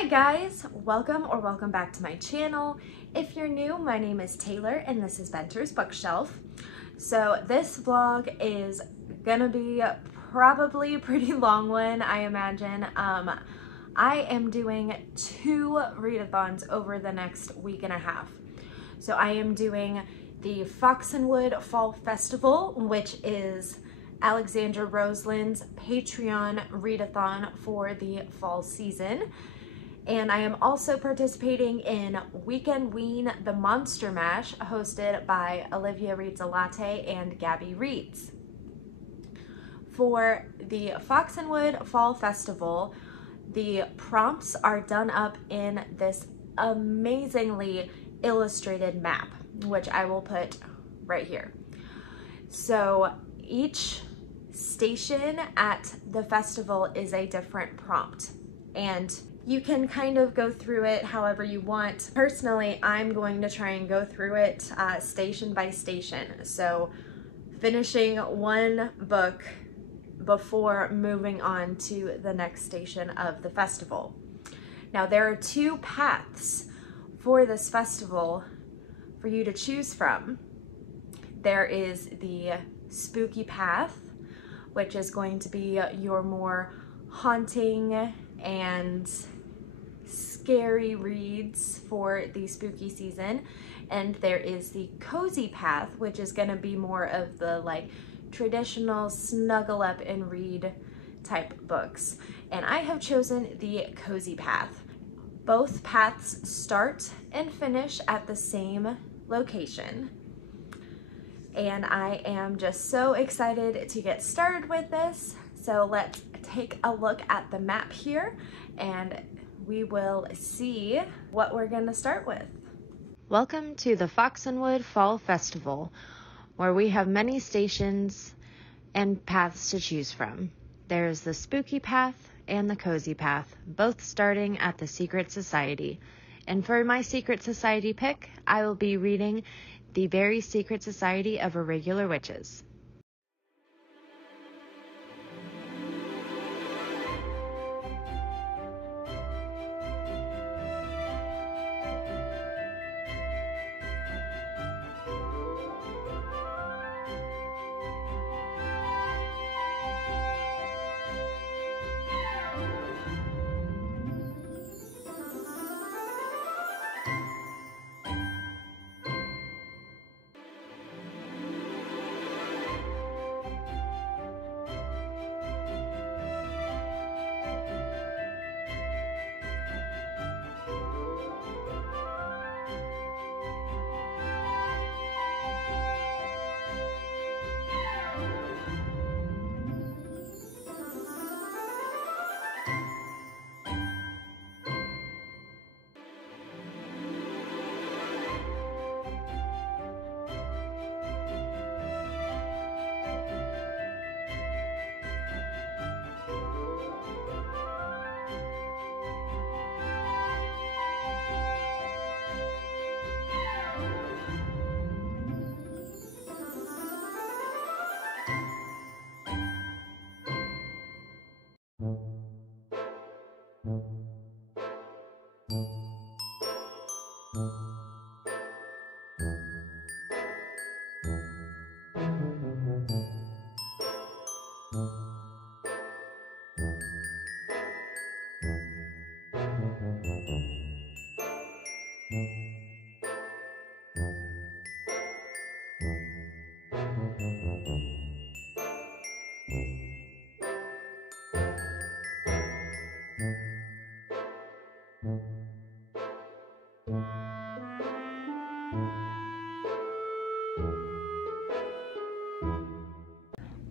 Hi guys, welcome back to my channel. If you're new, my name is Taylor and this is Venter's Bookshelf. So this vlog is gonna be probably a pretty long one, I imagine. I am doing 2 readathons over the next week and a half. So I am doing the Foxenwood Fall Festival, which is Alexandra Roseland's Patreon readathon for the fall season. And I am also participating in Weekendween, the Monster Mash, hosted by Olivia Reads a Latte and Gabby Reads. For the Foxenwood Fall Festival, the prompts are done up in this amazingly illustrated map, which I will put right here. So each station at the festival is a different prompt, and you can kind of go through it however you want. Personally, I'm going to try and go through it station by station. So finishing one book before moving on to the next station of the festival. Now there are 2 paths for this festival for you to choose from. There is the spooky path, which is going to be your more haunting and scary reads for the spooky season. And there is the cozy path, which is going to be more of the like traditional snuggle up and read type books. And I have chosen the cozy path. Both paths start and finish at the same location. And I am just so excited to get started with this. So let's take a look at the map here and we will see what we're going to start with. Welcome to the Foxenwood Fall Festival, where we have many stations and paths to choose from. There's the spooky path and the cozy path, both starting at the Secret Society. And for my Secret Society pick, I will be reading The Very Secret Society of Irregular Witches.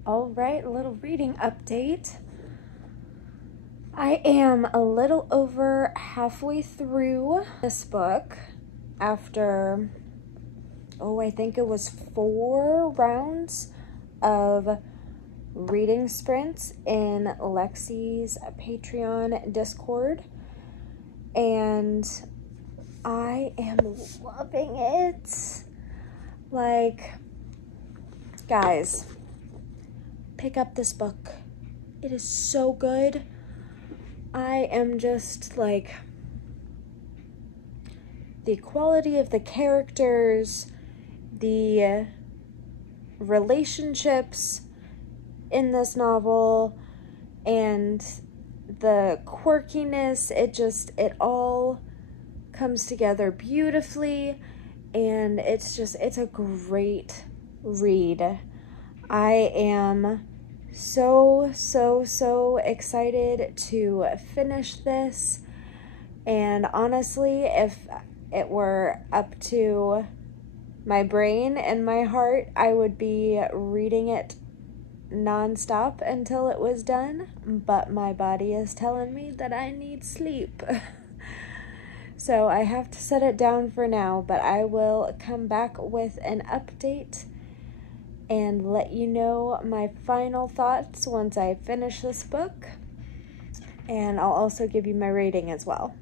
All right, a little reading update. I am a little over halfway through this book after, I think it was 4 rounds of reading sprints in Lexi's Patreon Discord. And I am loving it. Like, guys, pick up this book. It is so good. I am just like the quality of the characters, the relationships in this novel, and the quirkiness, it all comes together beautifully, and it's a great read. I am so excited to finish this, and honestly, if it were up to my brain and my heart, I would be reading it nonstop until it was done, but my body is telling me that I need sleep. So I have to set it down for now, but I will come back with an update and let you know my final thoughts once I finish this book, and I'll also give you my rating as well.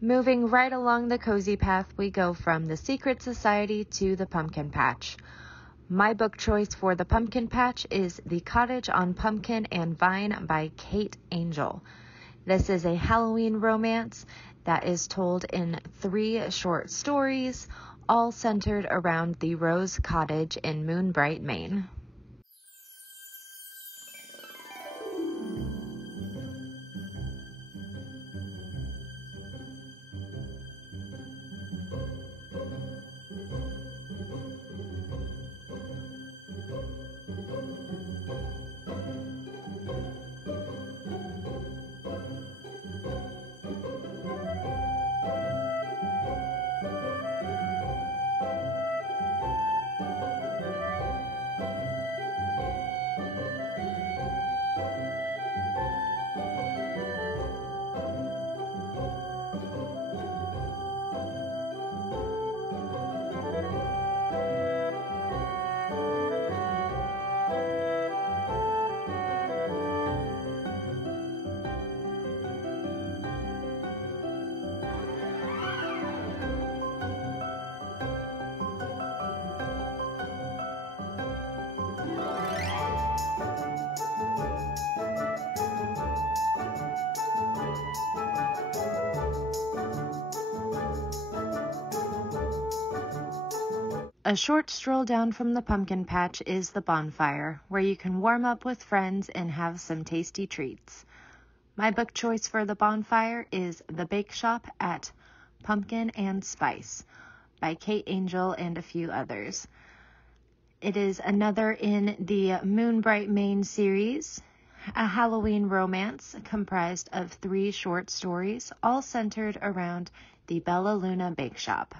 Moving right along the cozy path, we go from the Secret Society to the Pumpkin Patch. My book choice for the Pumpkin Patch is The Cottage on Pumpkin and Vine by Kate Angel. This is a Halloween romance that is told in 3 short stories, all centered around the Rose Cottage in Moonbright, Maine. A short stroll down from the pumpkin patch is the bonfire, where you can warm up with friends and have some tasty treats. My book choice for the bonfire is The Bake Shop at Pumpkin and Spice by Kate Angel and a few others. It is another in the Moonbright, Maine series, a Halloween romance comprised of 3 short stories, all centered around the Bella Luna Bake Shop.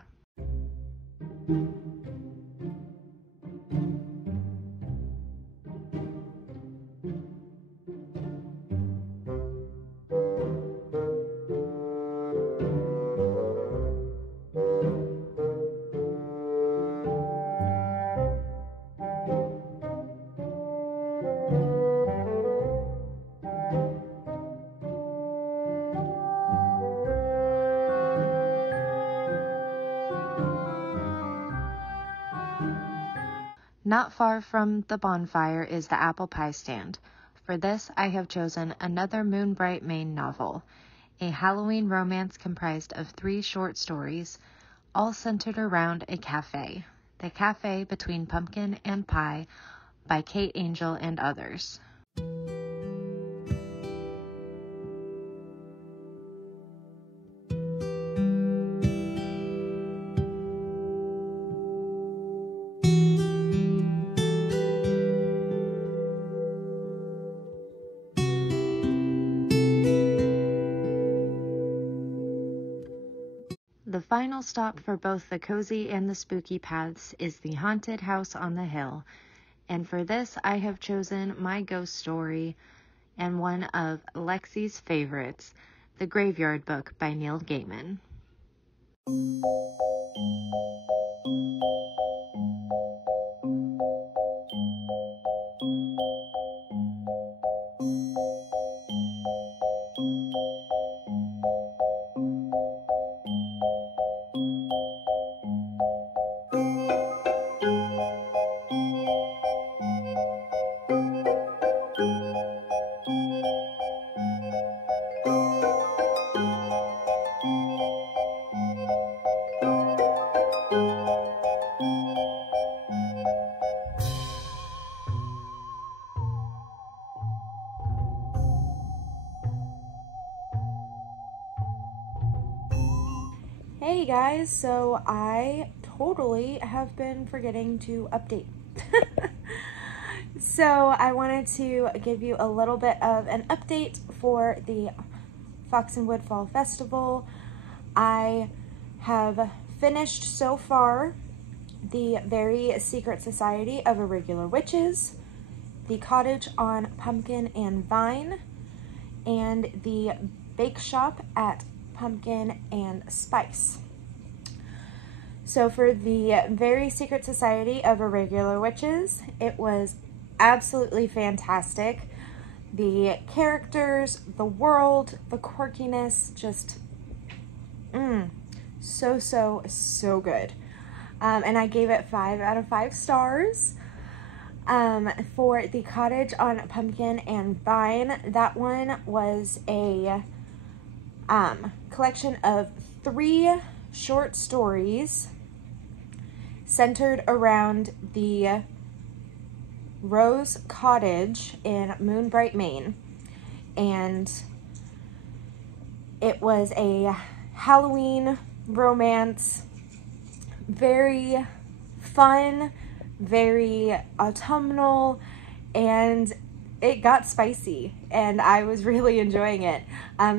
Not far from the bonfire is the apple pie stand. For this, I have chosen another Moonbright, Maine novel, a Halloween romance comprised of 3 short stories, all centered around a cafe. The Cafe Between Pumpkin and Pie by Kate Angel and others. The final stop for both the cozy and the spooky paths is the haunted house on the hill, and for this I have chosen my ghost story and one of Lexi's favorites The Graveyard Book by Neil Gaiman. Hey guys, so I totally have been forgetting to update. So I wanted to give you a little bit of an update for the Foxenwood Fall Festival. I have finished so far the Very Secret Society of Irregular Witches, the Cottage on Pumpkin and Vine, and the Bake Shop at Pumpkin and Spice. So for the Very Secret Society of Irregular Witches, it was absolutely fantastic. The characters, the world, the quirkiness, just so good. And I gave it 5 out of 5 stars. For the Cottage on Pumpkin and Vine, that one was a collection of 3 short stories centered around the Rose Cottage in Moonbright, Maine. And it was a Halloween romance, very fun, very autumnal, and it got spicy, and I was really enjoying it.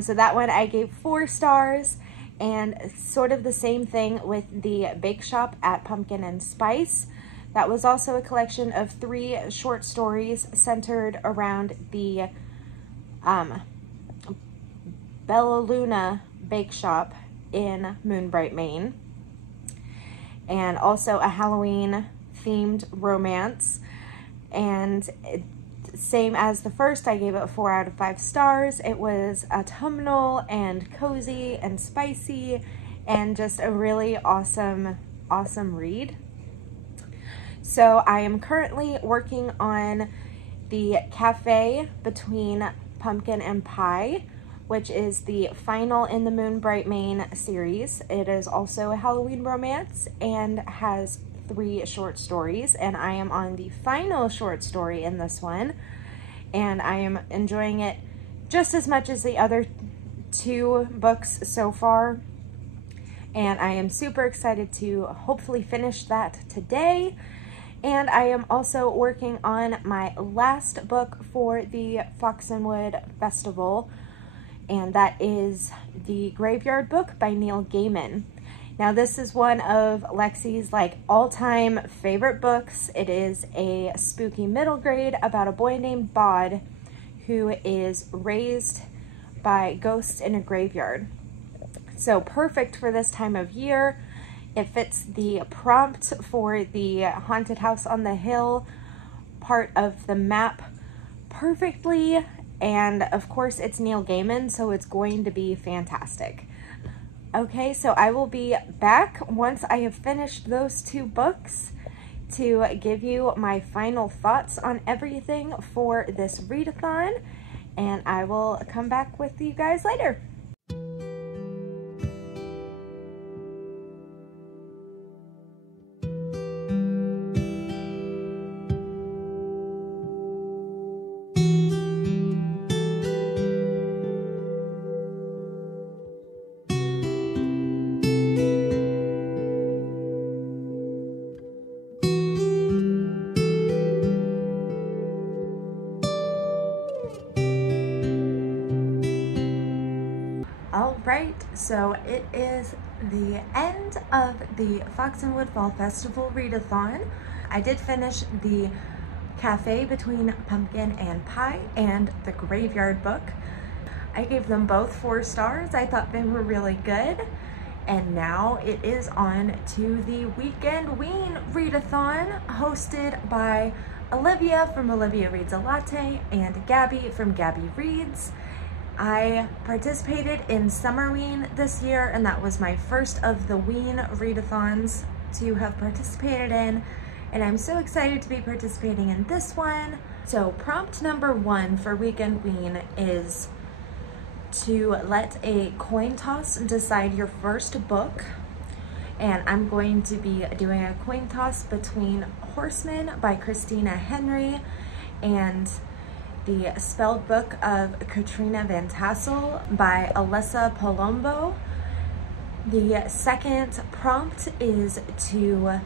So that one I gave 4 stars, and sort of the same thing with the Bake Shop at Pumpkin and Spice. That was also a collection of 3 short stories centered around the Bella Luna Bake Shop in Moonbright, Maine, and also a Halloween themed romance. And same as the first, I gave it 4 out of 5 stars. It was autumnal and cozy and spicy and just a really awesome read. So I am currently working on the Cafe Between Pumpkin and Pie, which is the final in the Moonbright, Maine series. It is also a Halloween romance and has 3 short stories, and I am on the final short story in this one, and I am enjoying it just as much as the other 2 books so far, and I am super excited to hopefully finish that today. And I am also working on my last book for the Foxenwood Festival, and that is The Graveyard Book by Neil Gaiman. Now this is one of Lexi's all-time favorite books. It is a spooky middle grade about a boy named Bod who is raised by ghosts in a graveyard. So perfect for this time of year. It fits the prompt for the Haunted House on the Hill part of the map perfectly. And of course it's Neil Gaiman, so it's going to be fantastic. Okay, so I will be back once I have finished those 2 books to give you my final thoughts on everything for this readathon, and I will come back with you guys later. Alright, so it is the end of the Foxenwood Fall Festival readathon. I did finish the Cafe Between Pumpkin and Pie and the Graveyard Book. I gave them both 4 stars. I thought they were really good. And now it is on to the Weekendween Readathon, hosted by Olivia from Olivia Reads a Latte and Gabby from Gabby Reads. I participated in Summerween this year, and that was my first of the Ween Readathons to have participated in, and I'm so excited to be participating in this one. So prompt number 1 for Weekendween is to let a coin toss decide your first book. And I'm going to be doing a coin toss between Horseman by Christina Henry and the Spelled Book of Katrina Van Tassel by Alyssa Palombo. The second prompt is to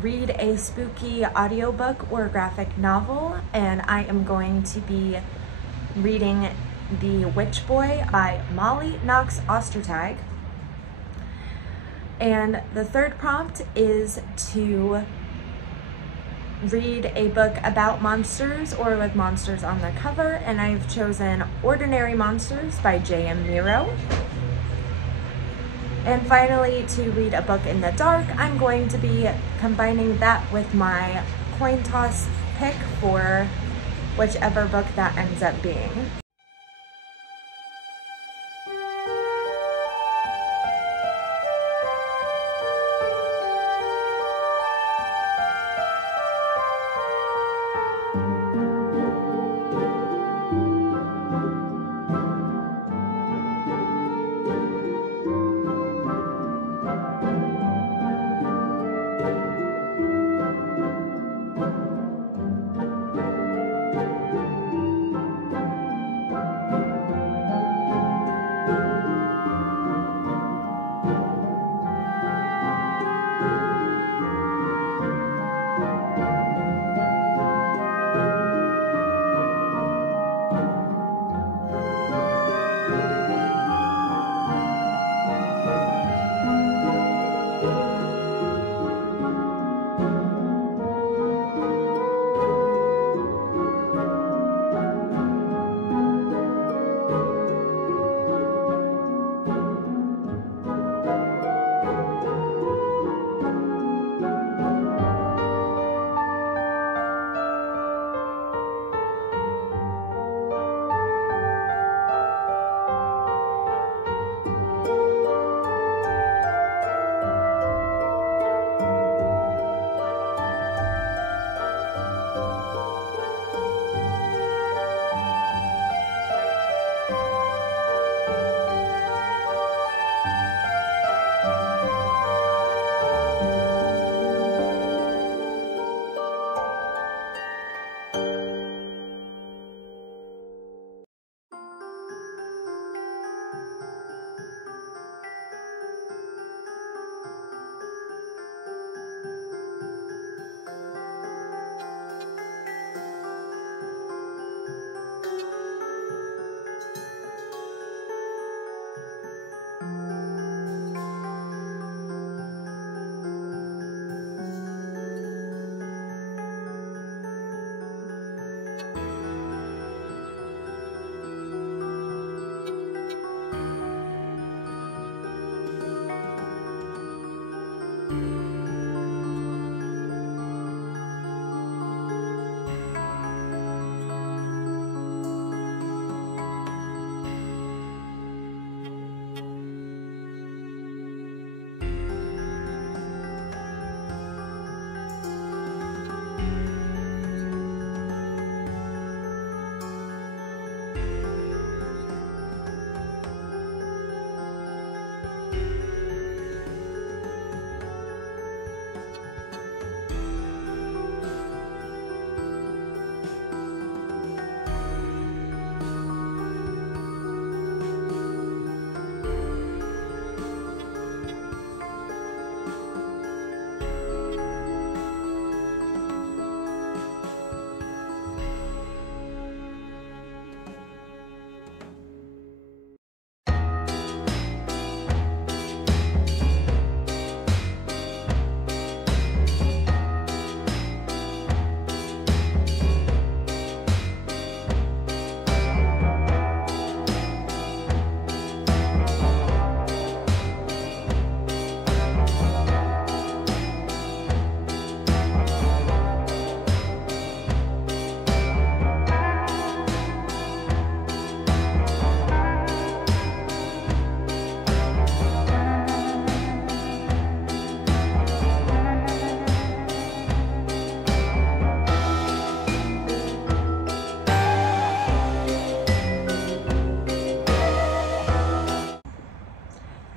read a spooky audiobook or graphic novel, and I am going to be reading The Witch Boy by Molly Knox Ostertag. And the third prompt is to read a book about monsters or with monsters on the cover, and I've chosen Ordinary Monsters by J.M. Miro. And finally, to read a book in the dark, I'm going to be combining that with my coin toss pick for whichever book that ends up being.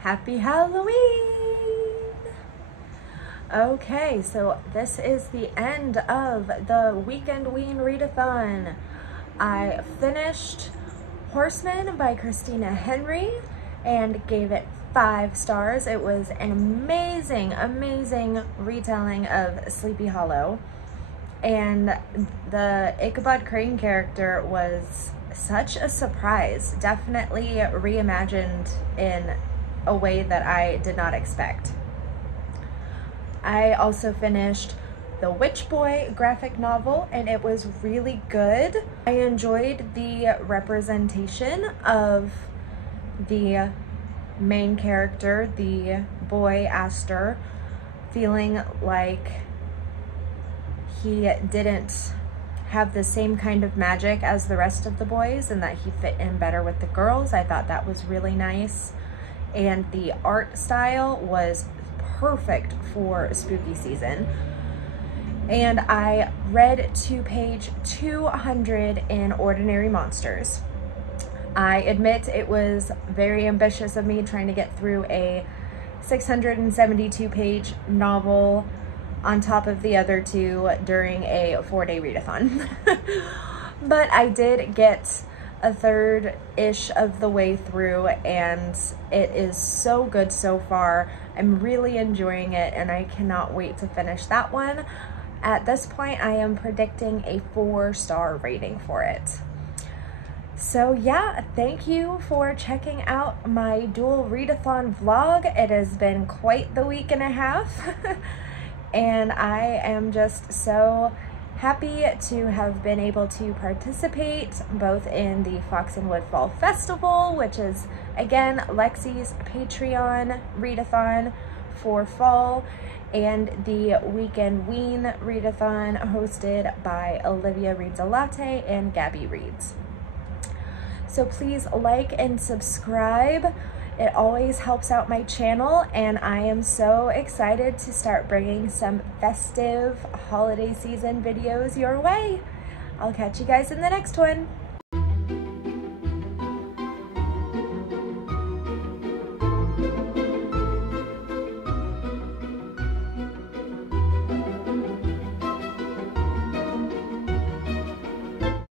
Happy Halloween! Okay, so this is the end of the Weekendween Readathon. I finished Horseman by Christina Henry and gave it 5 stars. It was an amazing, amazing retelling of Sleepy Hollow. And the Ichabod Crane character was such a surprise. Definitely reimagined in a way that I did not expect. I also finished the Witch Boy graphic novel, and it was really good. I enjoyed the representation of the main character, the boy Aster, feeling like he didn't have the same kind of magic as the rest of the boys and that he fit in better with the girls. I thought that was really nice. And the art style was perfect for spooky season. And I read to page 200 in Ordinary Monsters. I admit it was very ambitious of me trying to get through a 672 page novel on top of the other 2 during a 4-day readathon. But I did get a third-ish of the way through, and it is so good so far. I'm really enjoying it, and I cannot wait to finish that one. At this point, I am predicting a 4-star rating for it. So yeah, thank you for checking out my dual readathon vlog. It has been quite the week and a half. And I am just so happy to have been able to participate both in the Foxenwood Fall Festival, which is again Lexi's Patreon readathon for fall, and the Weekendween readathon hosted by Olivia Reads a Latte and Gabby Reads. So please like and subscribe. It always helps out my channel, and I am so excited to start bringing some festive holiday season videos your way. I'll catch you guys in the next one.